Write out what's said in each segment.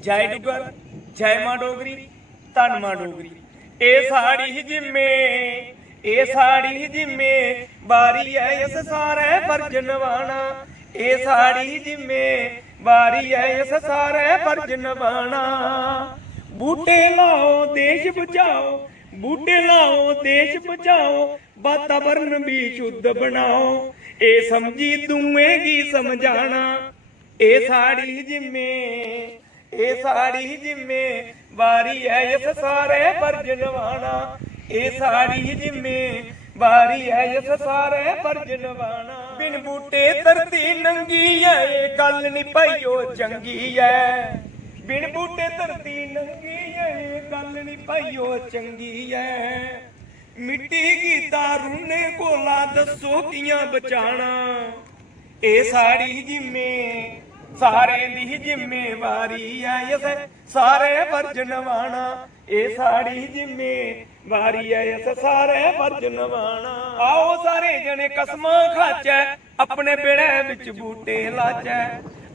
जय डुगर, जय मां डोगरी, धन मां डोगरी। ए साड़ी जिम्मे, ए साड़ी जिम्मे बारी है इस सारे फर्ज निभाना। ए साड़ी जिम्मे बारी है इस सारे फर्ज निभाना। बूटे लाओ देश बचाओ, बूटे लाओ देश बचाओ, वातावरण भी शुद्ध बनाओ। ए समझी दूंगी समझाना। ए साड़ी जिम्मे, ए साड़ी जिम्मे बारी है इस सारे फर्ज निभाना। ए साड़ी जिम्मे बारी है इस सारे फर्ज निभाना। बिन बूटे धरती नंगी है, ये गल नी भाईओ चंगी है। बिन बूटे धरती नंगी है, ये गल नी भाईओ चंगी है। मिट्टी की दारूने कोला दसो कियां बचाना। ए साड़ी जिम्मे सारे दी जिम्मेवारी है इस सारे फर्ज निभाना। ए साड़ी जिम्मेवारी है इस सारे फर्ज निभाना। आओ सारे जने कसमां खाचै, अपने बेड़े विच बूटे लाचै।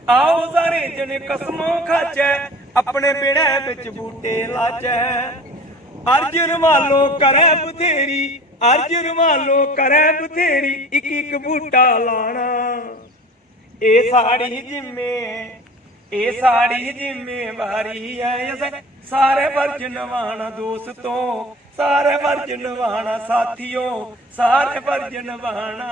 आओ सारे जने कसमां खाचै, अपने बेड़े विच बूटे लाचै। अर्ज रमालो करे बथेरी, अर्ज रमालो करे बथेरी, इक इक बूटा लाना। ए साड़ी जिम्मे, ए साड़ी जिम्मेवारी है इस सारे फर्ज निभाना। दोस्तों सारे फर्ज निभाना, साथियों सारे फर्ज निभाना।